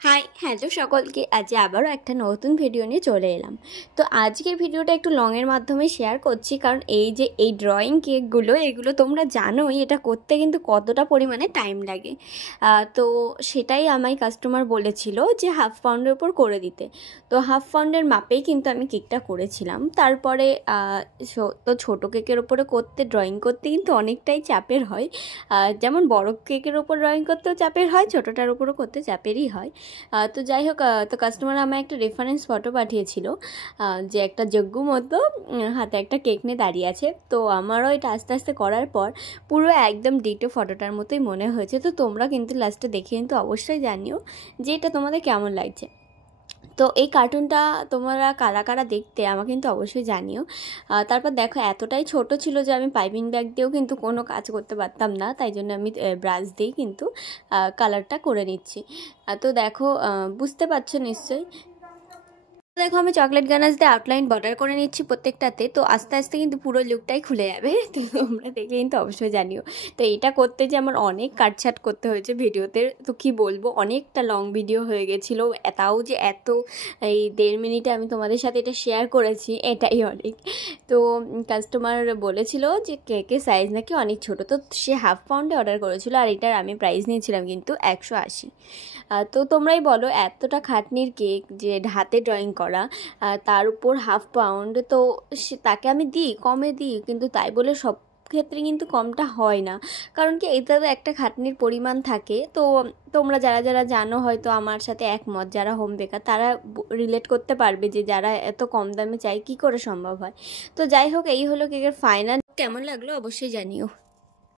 Hi hello সকলকে, আজ আবারও একটা নতুন ভিডিও নিয়ে চলে এলাম। তো আজকের ভিডিওটা একটু লংয়ের মাধ্যমে শেয়ার করছি, কারণ এই ড্রয়িং কেকগুলো এগুলো তোমরা জানোই এটা করতে কিন্তু কতটা পরিমাণে টাইম লাগে। তো সেটাই আমায় কাস্টমার বলেছিল যে হাফ পাউন্ডের উপর করে দিতে। তো হাফ পাউন্ডের মাপেই কিন্তু আমি কেকটা করেছিলাম। তারপরে তো ছোটো কেকের ওপরে ড্রয়িং করতে কিন্তু অনেকটাই চাপের হয়। যেমন বড় কেকের ওপর ড্রয়িং করতেও চাপের হয়, ছোটোটার ওপরও করতে চাপেরই হয়। তো যাই হোক, তো কাস্টমার আমায় একটা রেফারেন্স ফটো পাঠিয়েছিল যে একটা যজ্ঞু মতো হাতে একটা কেক নিয়ে দাঁড়িয়ে আছে। তো আমারও এটা আস্তে আস্তে করার পর পুরো একদম ডিটো ফটোটার মতোই মনে হয়েছে। তো তোমরা কিন্তু লাস্টে দেখে কিন্তু অবশ্যই জানিও যে এটা তোমাদের কেমন লাগছে। তো এই কার্টুনটা তোমরা কারা কারা দেখতে আমাকে কিন্তু অবশ্যই জানিও। তারপর দেখো, এতটাই ছোট ছিল যে আমি পাইপিং ব্যাগ দিয়েও কিন্তু কোনো কাজ করতে পারতাম না, তাই জন্য আমি ব্রাশ দিয়েই কিন্তু কালারটা করে নিচ্ছি। তো দেখো, বুঝতে পারছো নিশ্চয়ই। দেখো, আমি চকলেট গানাশ দিয়ে আউটলাইন বর্ডার করে নিচ্ছি প্রত্যেকটাতে। তো আস্তে আস্তে কিন্তু পুরো লুকটাই খুলে যাবে, তো তোমরা দেখলে কিন্তু অবশ্যই জানিও। তো এটা করতে যে আমার অনেক কাটছাট করতে হয়েছে ভিডিওতে, তো কি বলবো, অনেকটা লং ভিডিও হয়ে গেছিলো। তাও যে এই 1.5 মিনিটে আমি তোমাদের সাথে এটা শেয়ার করেছি, এটাই অনেক। তো কাস্টমার বলেছিল যে কেকের সাইজ নাকি অনেক ছোট, তো সে হাফ পাউন্ডে অর্ডার করেছিল, আর এটার আমি প্রাইস নিয়েছিলাম কিন্তু 180। তো তোমরাই বলো, এতটা খাটনির কেক যে হাতে ড্রয়িং করা, তার উপর হাফ পাউন্ড, তো তাকে আমি দিই, কমে দিই, কিন্তু তাই বলে সব ক্ষেত্রে কিন্তু কমটা হয় না। কারণ কি, এটাতে একটা খাটনির পরিমাণ থাকে। তো তোমরা যারা যারা জানো, হয়তো আমার সাথে একমত, যারা হোম বেকার তারা রিলেট করতে পারবে যে যারা এত কম দামে চায় কী করে সম্ভব হয়। তো যাই হোক, এই হলো কেকের ফাইনাল। কেমন লাগলো অবশ্যই জানিও।